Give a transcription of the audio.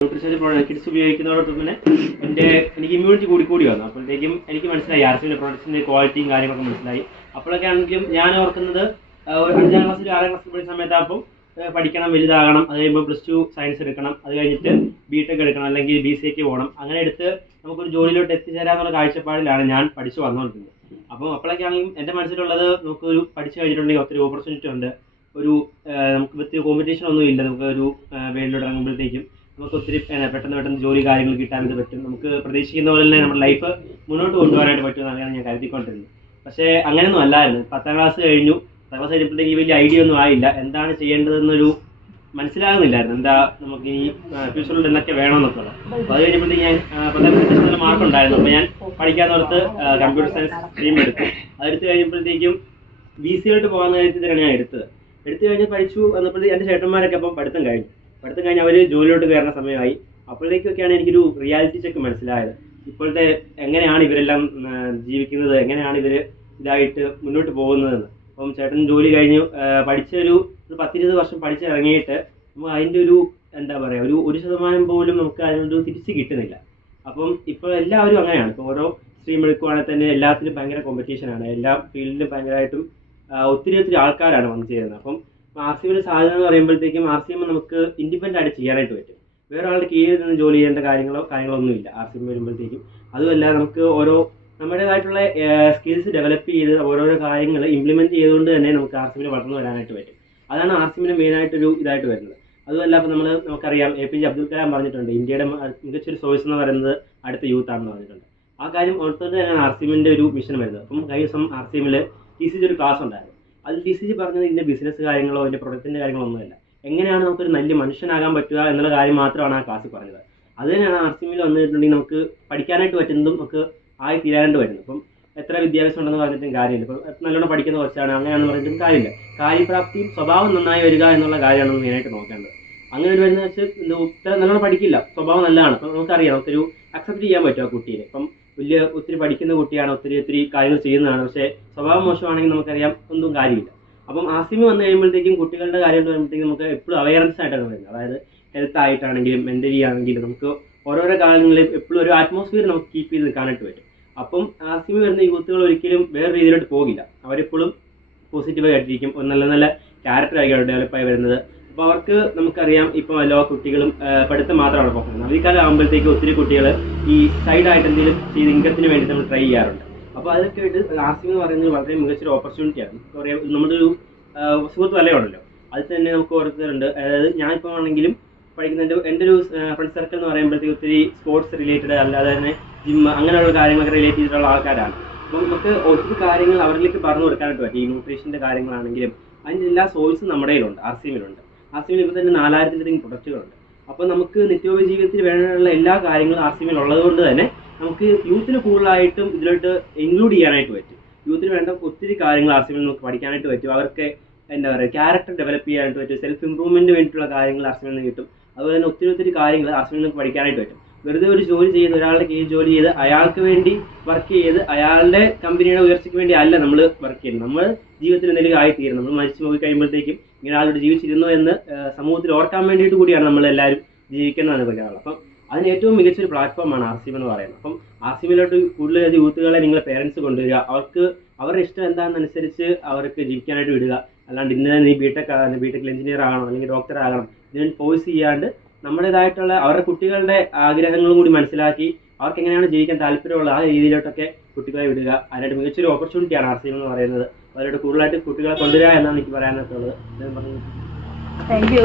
Nutrition kids ഉപയോഗിക്കുന്നതോടൊപ്പം തന്നെ എനിക്ക് immunity കൂടി വന്നു. അപ്പോഴത്തേക്കും എനിക്ക് മനസ്സിലായി ആർസിമിൻ്റെ പ്രോഡക്ട്സിൻ്റെ ക്വാളിറ്റിയും കാര്യങ്ങളൊക്കെ മനസ്സിലായി. അപ്പോഴൊക്കെ ആണെങ്കിലും ഞാൻ ഓർക്കുന്നത് 5ാം ക്ലാസ്സിൽ 6ാം ക്ലാസ്സിൽ പഠിക്കുന്ന സമയത്താകുമ്പോൾ പഠിക്കണം, വലുതാകണം, അത് കഴിയുമ്പോൾ +2 സയൻസ് എടുക്കണം, അത് കഴിഞ്ഞിട്ട് BTech എടുക്കണം, അല്ലെങ്കിൽ BCAക്ക് പോകണം, അങ്ങനെ എടുത്ത് നമുക്കൊരു ജോലിയിലോട്ട് എത്തിച്ചേരാന്നുള്ള കാഴ്ചപ്പാടിലാണ് ഞാൻ പഠിച്ചു വന്നുകൊണ്ടിരുന്നത്. അപ്പോൾ അപ്പോഴൊക്കെയാണെങ്കിലും എൻ്റെ മനസ്സിലുള്ളത് നമുക്കൊരു പഠിച്ചു കഴിഞ്ഞിട്ടുണ്ടെങ്കിൽ ഒത്തിരി ഓപ്പർച്യൂണിറ്റി ഉണ്ട്, നമുക്ക് ഒത്തിരി കോമ്പറ്റീഷൻ ഒന്നും ഇല്ല, നമുക്ക് ഒരു വേൾഡിലോട്ട് ഇറങ്ങുമ്പോഴത്തേക്കും നമുക്ക് ഒത്തിരി പെട്ടെന്ന് ജോലി കാര്യങ്ങൾ കിട്ടാനായിട്ട് പറ്റും, നമുക്ക് പ്രതീക്ഷിക്കുന്ന പോലെ തന്നെ നമ്മുടെ ലൈഫ് മുന്നോട്ട് കൊണ്ടുപോകാനായിട്ട് പറ്റുമെന്നാണ് ഞാൻ കരുതിക്കൊണ്ടിരുന്നത്. പക്ഷേ അങ്ങനെയൊന്നും അല്ലായിരുന്നു. 10ാം ക്ലാസ് കഴിഞ്ഞു. 10ാം ക്ലാസ് കഴിഞ്ഞപ്പോഴത്തേക്ക് വലിയ ഐഡിയ ഒന്നും ആയില്ല, എന്താണ് ചെയ്യേണ്ടതെന്നൊരു മനസ്സിലാകുന്നില്ലായിരുന്നു, എന്താ നമുക്ക് ഈ ഫ്യൂച്ചറിൽ എന്തൊക്കെ വേണമെന്നൊക്കെ ഉള്ളത്. അപ്പോൾ അത് കഴിഞ്ഞപ്പോഴത്തേക്ക് ഞാൻ 10ാം ക്ലാസ് നല്ല മാർക്കുണ്ടായിരുന്നു. അപ്പോൾ ഞാൻ പഠിക്കാത്തടത്ത് കമ്പ്യൂട്ടർ സയൻസ് സ്ട്രീം എടുത്തു. അതെടുത്ത് കഴിഞ്ഞപ്പോഴത്തേക്കും BCAയിട്ട് പോകാമെന്ന കാര്യത്തിലാണ് ഞാൻ എടുത്ത് കഴിഞ്ഞ് പഠിച്ചു വന്നപ്പോഴത്തേക്ക് എൻ്റെ ചേട്ടന്മാരൊക്കെ അപ്പം പഠിത്തം കഴിഞ്ഞ് അവർ ജോലിയിലോട്ട് കയറുന്ന സമയമായി. അപ്പോഴത്തേക്കൊക്കെയാണ് എനിക്കൊരു റിയാലിറ്റി ചെക്ക് മനസ്സിലായത്. ഇപ്പോഴത്തെ എങ്ങനെയാണ് ഇവരെല്ലാം ജീവിക്കുന്നത്, എങ്ങനെയാണ് ഇവർ ഇതായിട്ട് മുന്നോട്ട് പോകുന്നതെന്ന്. അപ്പം ചേട്ടൻ ജോലി കഴിഞ്ഞ് പഠിച്ചൊരു 10-20 വർഷം പഠിച്ചിറങ്ങിയിട്ട് നമുക്ക് അതിൻ്റെ ഒരു എന്താ പറയുക, ഒരു 1% പോലും നമുക്ക് അതിനൊരു തിരിച്ച് കിട്ടുന്നില്ല. അപ്പം ഇപ്പോൾ എല്ലാവരും അങ്ങനെയാണ്. ഇപ്പോൾ ഓരോ സ്ട്രീം എടുക്കുവാണെങ്കിൽ തന്നെ എല്ലാത്തിലും ഭയങ്കര കോമ്പറ്റീഷനാണ്, എല്ലാ ഫീൽഡിലും ഭയങ്കരമായിട്ടും ഒത്തിരി ആൾക്കാരാണ് വന്ന് ചേരുന്നത്. അപ്പം RCMൻ്റെ സാധ്യത എന്ന് പറയുമ്പോഴത്തേക്കും RCM നമുക്ക് ഇൻഡിപെൻഡൻ്റ് ആയിട്ട് ചെയ്യാനായിട്ട് പറ്റും. വേറെ ആളുടെ കീഴിൽ നിന്ന് ജോലി ചെയ്യേണ്ട കാര്യങ്ങളൊന്നുമില്ല RCM വരുമ്പോഴത്തേക്കും. അതുമല്ല, നമുക്ക് നമ്മുടേതായിട്ടുള്ള സ്കിൽസ് ഡെവലപ്പ് ചെയ്ത് ഓരോരോ കാര്യങ്ങൾ ഇംപ്ലിമെൻറ്റ് ചെയ്തുകൊണ്ട് തന്നെ നമുക്ക് RCMൽ വളർന്നു വരാനായിട്ട് പറ്റും. അതാണ് RCMന് മെയിനായിട്ടൊരു ഇതായിട്ട് വരുന്നത്. അതുമല്ല, ഇപ്പോൾ നമുക്കറിയാം APJ അബ്ദുൽ കലാം പറഞ്ഞിട്ടുണ്ട്, ഇന്ത്യയുടെ മികച്ചൊരു സോഴ്സ് എന്ന് പറയുന്നത് അടുത്ത യൂത്ത് ആണെന്ന് പറഞ്ഞിട്ടുണ്ട്. ആ കാര്യം ഓർത്തുകൊണ്ട് തന്നെയാണ് RCMൻ്റെ ഒരു മിഷൻ വരുന്നത്. അപ്പം കഴിഞ്ഞ ദിവസം RCMൽ TCG ഒരു ക്ലാസ് ഉണ്ടായിരുന്നു. അതിൽ TCG പറഞ്ഞത് ഇതിൻ്റെ ബിസിനസ് കാര്യങ്ങളോ ഇതിൻ്റെ പ്രൊഡക്റ്റിൻ്റെ കാര്യങ്ങളൊന്നുമല്ല, എങ്ങനെയാണ് നമുക്കൊരു നല്ല മനുഷ്യനാകാൻ പറ്റുക എന്നുള്ള കാര്യം മാത്രമാണ് ആ ക്ലാസ്സിൽ പറഞ്ഞത്. അത് തന്നെയാണ് RCMൽ വന്നിട്ടുണ്ടെങ്കിൽ നമുക്ക് പഠിക്കാനായിട്ട് പറ്റുന്നതും നമുക്ക് ആയി തീരാനായിട്ട് വരുന്നത്. അപ്പം എത്ര വിദ്യാഭ്യാസം ഉണ്ടെന്ന് പറഞ്ഞിട്ടും കാര്യമില്ല. ഇപ്പം നല്ലോണം പഠിക്കുന്ന കുറച്ചാണ് അങ്ങനെയാണെന്ന് പറഞ്ഞിട്ടും കാര്യമില്ല. കാര്യപ്രാപ്തിയും സ്വഭാവം നന്നായി വരിക എന്നുള്ള കാര്യമാണ് മെയിനായിട്ട് നോക്കേണ്ടത്. അങ്ങനെ ഒരു വരുന്നത് വെച്ചാൽ ഇത്ര നല്ലോണം പഠിക്കില്ല, സ്വഭാവം നല്ലതാണ്, അപ്പം നമുക്കറിയാം, നമുക്കൊരു അക്സെപ്റ്റ് ചെയ്യാൻ പറ്റും ആ കുട്ടീനെ. ഇപ്പം ഒത്തിരി പഠിക്കുന്ന കുട്ടിയാണ്, ഒത്തിരി കാര്യങ്ങൾ ചെയ്യുന്നതാണ്, പക്ഷേ സ്വഭാവം മോശമാണെങ്കിൽ നമുക്കറിയാം ഒന്നും കാര്യമില്ല. അപ്പം RCM വന്നു കഴിയുമ്പോഴത്തേക്കും കുട്ടികളുടെ കാര്യം വരുമ്പോഴത്തേക്കും നമുക്ക് എപ്പോഴും അവയർനെസ് ആയിട്ടാണ് വരുന്നത്. അതായത് ഹെൽത്ത് ആയിട്ടാണെങ്കിലും മെൻ്റലി ആണെങ്കിലും നമുക്ക് ഓരോരോ കാര്യങ്ങളിലും എപ്പോഴും ഒരു അറ്റ്മോസ്ഫിയർ നമുക്ക് കീപ്പ് ചെയ്ത് നിൽക്കാനായിട്ട് പറ്റും. അപ്പം RCM വരുന്ന യൂത്തുകൾ ഒരിക്കലും വേറെ രീതിയിലോട്ട് പോകില്ല, അവരെപ്പോഴും പോസിറ്റീവായി ആയിട്ടിരിക്കും, നല്ല നല്ല ക്യാരക്ടറായിരിക്കും ഡെവലപ്പായി വരുന്നത്. അപ്പോൾ അവർക്ക് നമുക്കറിയാം, ഇപ്പോൾ എല്ലാ കുട്ടികളും പഠിത്തം മാത്രമാണ് പോകുന്നത്. അവധിക്കാലം ആകുമ്പോഴത്തേക്ക് ഒത്തിരി കുട്ടികൾ ഈ സൈഡായിട്ട് എന്തെങ്കിലും ചെയ്ത് ഇൻകത്തിന് വേണ്ടി നമ്മൾ ട്രൈ ചെയ്യാറുണ്ട്. അപ്പോൾ അതൊക്കെ ആയിട്ട് RCM എന്ന് പറയുന്നത് വളരെ മികച്ചൊരു ഓപ്പർച്യൂണിറ്റിയാണ്. നമുക്ക് പറയാം, നമ്മുടെ ഒരു സുഹൃത്ത് വലയുണ്ടല്ലോ, അതിൽ തന്നെ നമുക്ക് ഓരോരുത്തരുണ്ട്. അതായത് ഞാനിപ്പോൾ ആണെങ്കിലും പഠിക്കുന്ന എൻ്റെ ഒരു ഫ്രണ്ട് സർക്കിൾ എന്ന് പറയുമ്പോഴത്തേക്ക് ഒത്തിരി സ്പോർട്സ് റിലേറ്റഡ്, അല്ലാതെ തന്നെ ജിം അങ്ങനെയുള്ള കാര്യങ്ങളൊക്കെ റിലേറ്റ് ചെയ്തിട്ടുള്ള ആൾക്കാരാണ്. അപ്പം നമുക്ക് ഒത്തിരി കാര്യങ്ങൾ അവരിലേക്ക് പറഞ്ഞു കൊടുക്കാനായിട്ട് പറ്റും. ഈ ന്യൂട്രീഷൻ്റെ കാര്യങ്ങളാണെങ്കിലും അതിൻ്റെ എല്ലാ സോഴ്സും നമ്മുടെ കയ്യിലുണ്ട്, RCMലുണ്ട്. RCMൽ ഇപ്പോൾ തന്നെ 4000-ലധികം പ്രൊഡക്റ്റുകളുണ്ട്. അപ്പോൾ നമുക്ക് നിത്യോപയോഗ ജീവിതത്തിൽ വേണ്ടിയുള്ള എല്ലാ കാര്യങ്ങളും RCMൽ ഉള്ളതുകൊണ്ട് തന്നെ നമുക്ക് യൂത്തിന് കൂടുതലായിട്ടും ഇതിലോട്ട് ഇൻക്ലൂഡ് ചെയ്യാനായിട്ട് പറ്റും. യൂത്തിന് വേണ്ട ഒത്തിരി കാര്യങ്ങൾ RCMൽ നമുക്ക് പഠിക്കാനായിട്ട് പറ്റും. അവർക്ക് എന്താ പറയുക, ക്യാരക്ടർ ഡെവലപ്പ് ചെയ്യാനായിട്ട് പറ്റും, സെൽഫ് ഇമ്പ്രൂവ്മെൻറ്റിന് വേണ്ടിയിട്ടുള്ള കാര്യങ്ങൾ RCMൽ നിന്ന് കിട്ടും. അതുപോലെ തന്നെ ഒത്തിരി കാര്യങ്ങൾ RCMൽ നമുക്ക് പഠിക്കാനായിട്ട് പറ്റും. വെറുതെ ഒരു ജോലി ചെയ്ത് ഒരാളുടെ കീഴിൽ ജോലി ചെയ്ത് അയാൾക്ക് വേണ്ടി വർക്ക് ചെയ്ത് അയാളുടെ കമ്പനിയുടെ ഉയർച്ചയ്ക്ക് വേണ്ടി അല്ല നമ്മൾ വർക്ക് ചെയ്യുന്നത്. നമ്മൾ ജീവിതത്തിൽ എന്തെങ്കിലും ആയിത്തീരും, നമ്മൾ മരിച്ചു പോയി കഴിയുമ്പോഴത്തേക്കും ഇങ്ങനെ ആളോട് ജീവിച്ചിരുന്നു എന്ന് സമൂഹത്തിൽ ഓർക്കാൻ വേണ്ടിയിട്ട് കൂടിയാണ് നമ്മളെല്ലാവരും ജീവിക്കുന്നതെന്ന് പറയാനുള്ളത്. അപ്പം അതിന് ഏറ്റവും മികച്ചൊരു പ്ലാറ്റ്ഫോമാണ് RCM എന്ന് പറയുന്നത്. അപ്പം RCMലോട്ട് കൂടുതൽ യൂത്തുകളെ നിങ്ങളെ പേരൻസ് കൊണ്ടുവരിക, അവർക്ക് അവരുടെ ഇഷ്ടം എന്താണെന്നനുസരിച്ച് അവർക്ക് ജീവിക്കാനായിട്ട് വിടുക. അല്ലാണ്ട് നീ ബിടെക്കിൽ എഞ്ചിനീയർ ആകണം അല്ലെങ്കിൽ ഡോക്ടർ ആകണം ഇതിന് ഫോഴ്സ് ചെയ്യാണ്ട് നമ്മുടേതായിട്ടുള്ള അവരുടെ കുട്ടികളുടെ ആഗ്രഹങ്ങളും കൂടി മനസ്സിലാക്കി അവർക്ക് എങ്ങനെയാണ് ജീവിക്കാൻ താല്പര്യമുള്ള ആ രീതിയിലോട്ടൊക്കെ കുട്ടികളെ വിടുക. അതിനായിട്ട് മികച്ചൊരു ഓപ്പർച്യൂണിറ്റിയാണ് RCM എന്ന് പറയുന്നത്. അവരോട് കൂടുതലായിട്ട് കുട്ടികളെ കൊണ്ടുവരിക എന്നാണ് എനിക്ക് പറയാനായിട്ടുള്ളത്. Thank you.